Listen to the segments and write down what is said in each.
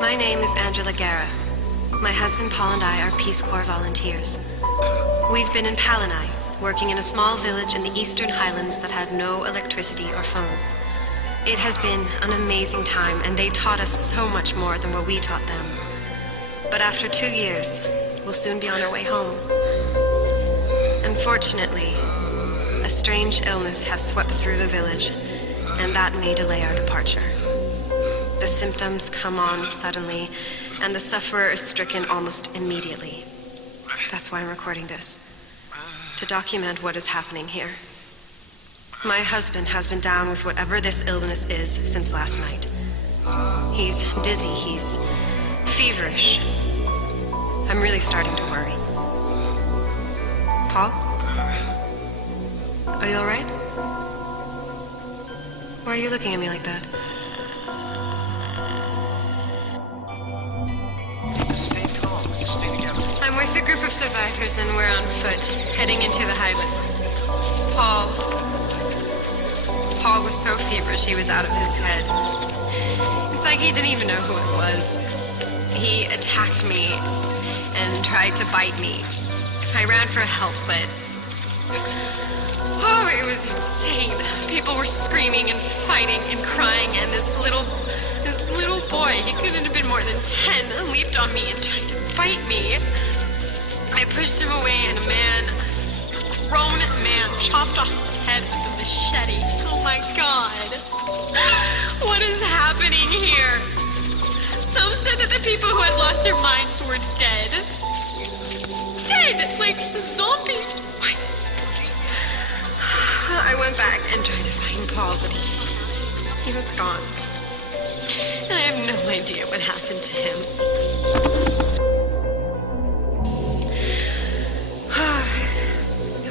My name is Guerra. My husband Paul and I are Peace Corps volunteers. We've been in Palanai, working in a small village in the eastern highlands that had no electricity or phones. It has been an amazing time, and they taught us so much more than what we taught them. But after 2 years, we'll soon be on our way home. Unfortunately, a strange illness has swept through the village, and that may delay our departure. The symptoms come on suddenly, and the sufferer is stricken almost immediately. That's why I'm recording this, to document what is happening here. My husband has been down with whatever this illness is since last night. He's dizzy, he's feverish. I'm really starting to worry. Paul? Are you all right? Why are you looking at me like that? Stay calm. Stay together. I'm with a group of survivors and we're on foot, heading into the highlands. Paul was so feverish he was out of his head. It's like he didn't even know who it was. He attacked me and tried to bite me. I ran for help, but it was insane. People were screaming and fighting and crying, and this little boy, he couldn't have been more than 10, leaped on me and tried to bite me. I pushed him away, and a grown man, chopped off his head with a machete. Oh my God. What is happening here? Some said that the people who had lost their minds were dead. Dead! Like zombies. What? I went back and tried to find Paul, but he was gone. And I have no idea what happened to him.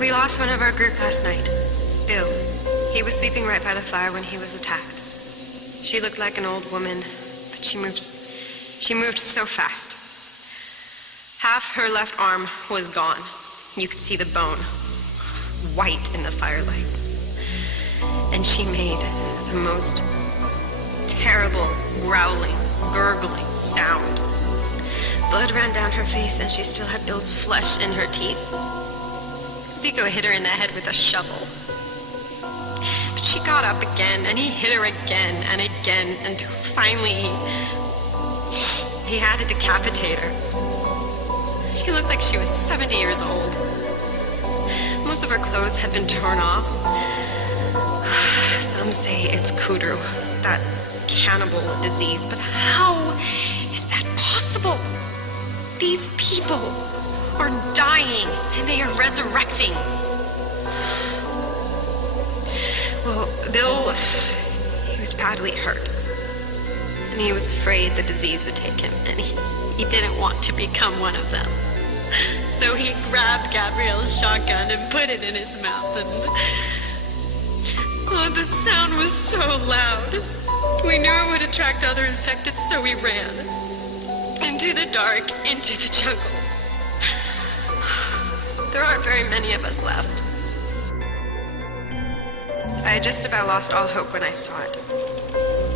We lost one of our group last night, Bill. He was sleeping right by the fire when he was attacked. She looked like an old woman, but she moved so fast. Half her left arm was gone. You could see the bone, white in the firelight. And she made the most terrible, growling, gurgling sound. Blood ran down her face, and she still had Bill's flesh in her teeth. Zico hit her in the head with a shovel. But she got up again, and he hit her again and again, until finally he had to decapitate her. She looked like she was 70 years old. Most of her clothes had been torn off. Some say it's Kudru, that cannibal disease, but how is that possible? These people are dying and they are resurrecting. Well, Bill, he was badly hurt, and he was afraid the disease would take him, and he didn't want to become one of them. So he grabbed Gabrielle's shotgun and put it in his mouth, and the sound was so loud. We knew it would attract other infected, so we ran. Into the dark, into the jungle. There aren't very many of us left. I had just about lost all hope when I saw it.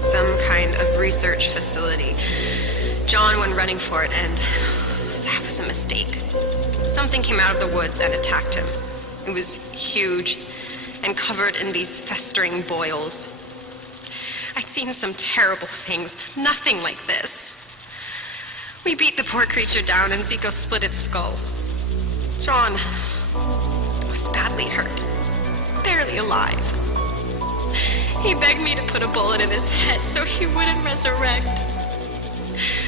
Some kind of research facility. John went running for it, and that was a mistake. Something came out of the woods and attacked him. It was huge and covered in these festering boils. I'd seen some terrible things, but nothing like this. We beat the poor creature down, and Zico split its skull. John was badly hurt, barely alive. He begged me to put a bullet in his head so he wouldn't resurrect.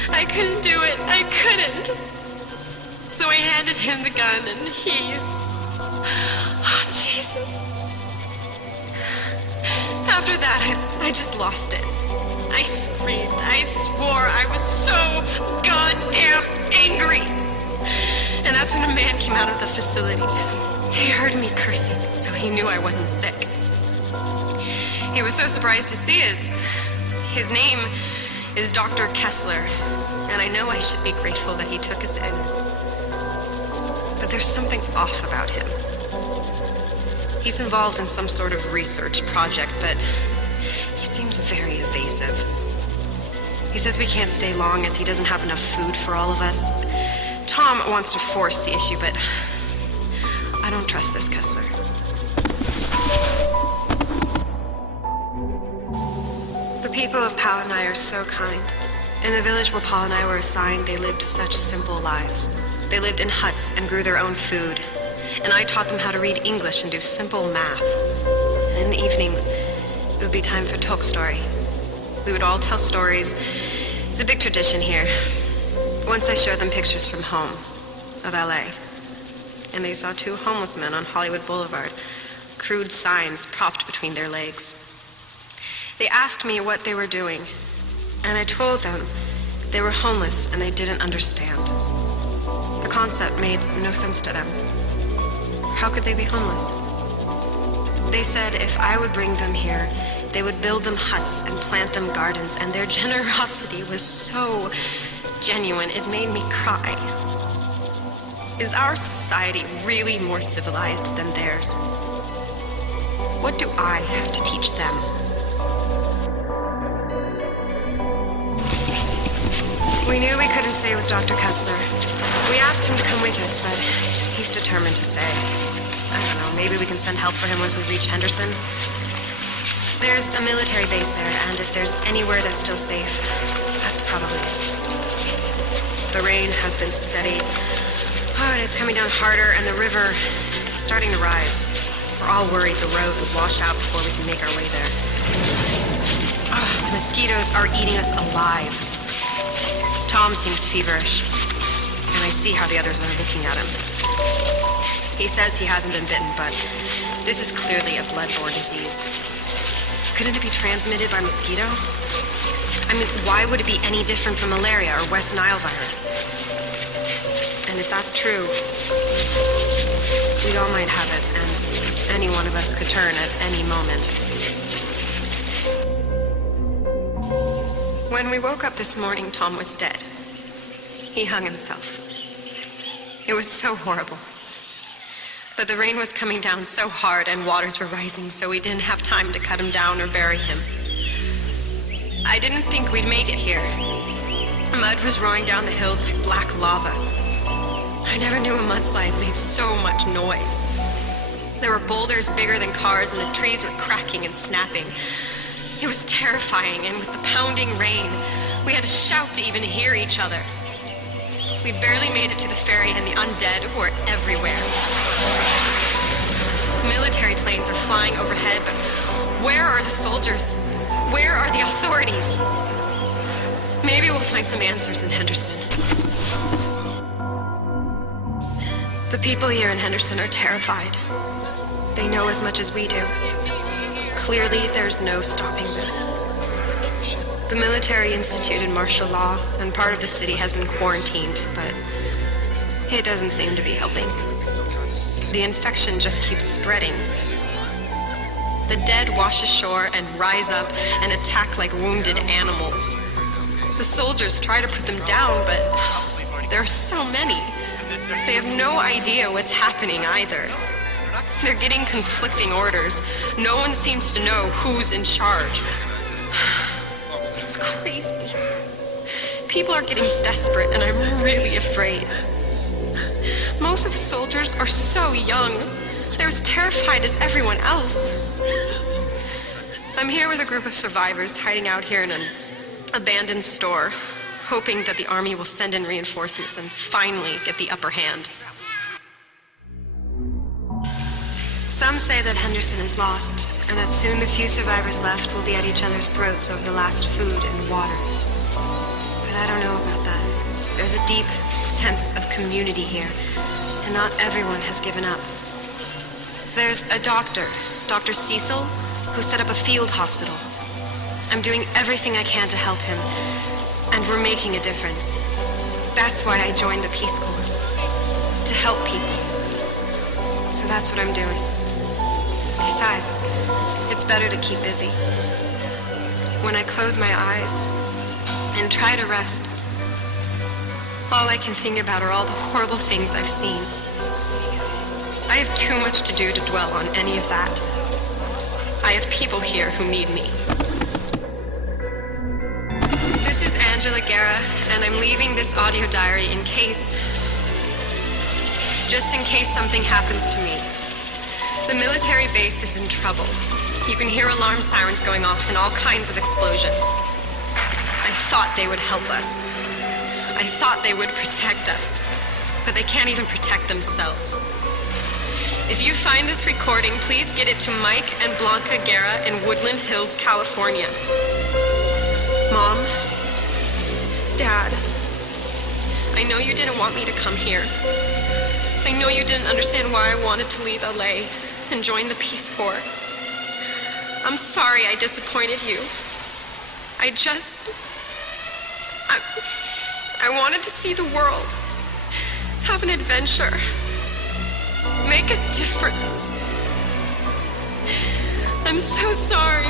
I couldn't do it. I couldn't. So I handed him the gun, and he... Oh, Jesus. After that, I just lost it. I screamed. I swore. I was so goddamn angry. And that's when a man came out of the facility. He heard me cursing, so he knew I wasn't sick. He was so surprised to see us. His name is Dr. Kessler, and I know I should be grateful that he took us in. But there's something off about him. He's involved in some sort of research project, but he seems very evasive. He says we can't stay long as he doesn't have enough food for all of us. Tom wants to force the issue, but I don't trust this Kessler. The people of Palanai are so kind. In the village where Paul and I were assigned, they lived such simple lives. They lived in huts and grew their own food. And I taught them how to read English and do simple math. And in the evenings, it would be time for talk story. We would all tell stories. It's a big tradition here. Once I showed them pictures from home, of LA. And they saw two homeless men on Hollywood Boulevard, crude signs propped between their legs. They asked me what they were doing, and I told them they were homeless and they didn't understand. The concept made no sense to them. How could they be homeless? They said if I would bring them here, they would build them huts and plant them gardens, and their generosity was so genuine, it made me cry. Is our society really more civilized than theirs? What do I have to teach them? We knew we couldn't stay with Dr. Kessler. We asked him to come with us, but he's determined to stay. I don't know, maybe we can send help for him once we reach Henderson. There's a military base there, and if there's anywhere that's still safe, that's probably it. The rain has been steady. Oh, and it's coming down harder, and the river is starting to rise. We're all worried the road will wash out before we can make our way there. Oh, the mosquitoes are eating us alive. Tom seems feverish, and I see how the others are looking at him. He says he hasn't been bitten, but this is clearly a bloodborne disease. Couldn't it be transmitted by mosquito? I mean, why would it be any different from malaria or West Nile virus? And if that's true, we all might have it, and any one of us could turn at any moment. When we woke up this morning, Tom was dead. He hung himself. It was so horrible. But the rain was coming down so hard and waters were rising, so we didn't have time to cut him down or bury him. I didn't think we'd make it here. Mud was roaring down the hills like black lava. I never knew a mudslide made so much noise. There were boulders bigger than cars, and the trees were cracking and snapping. It was terrifying, and with the pounding rain, we had to shout to even hear each other. We barely made it to the ferry, and the undead were everywhere. Military planes are flying overhead, but where are the soldiers? Where are the authorities? Maybe we'll find some answers in Henderson. The people here in Henderson are terrified. They know as much as we do. Clearly, there's no stopping this. The military instituted martial law, and part of the city has been quarantined, but it doesn't seem to be helping. The infection just keeps spreading. The dead wash ashore and rise up and attack like wounded animals. The soldiers try to put them down, but there are so many. They have no idea what's happening either. They're getting conflicting orders. No one seems to know who's in charge. It's crazy. People are getting desperate, and I'm really afraid. Most of the soldiers are so young. They're as terrified as everyone else. I'm here with a group of survivors hiding out here in an abandoned store, hoping that the army will send in reinforcements and finally get the upper hand. Some say that Henderson is lost, and that soon the few survivors left will be at each other's throats over the last food and water. But I don't know about that. There's a deep sense of community here, and not everyone has given up. There's a doctor, Dr. Cecil, who set up a field hospital. I'm doing everything I can to help him, and we're making a difference. That's why I joined the Peace Corps, to help people. So that's what I'm doing. Besides, it's better to keep busy. When I close my eyes and try to rest, all I can think about are all the horrible things I've seen. I have too much to do to dwell on any of that. I have people here who need me. This is Anne. Angela Guerra, and I'm leaving this audio diary just in case something happens to me. The military base is in trouble. You can hear alarm sirens going off and all kinds of explosions. I thought they would help us. I thought they would protect us, but they can't even protect themselves. If you find this recording, please get it to Mike and Blanca Guerra in Woodland Hills, California. Mom, Dad, I know you didn't want me to come here. I know you didn't understand why I wanted to leave LA and join the Peace Corps. I'm sorry I disappointed you. I wanted to see the world, have an adventure, make a difference. I'm so sorry.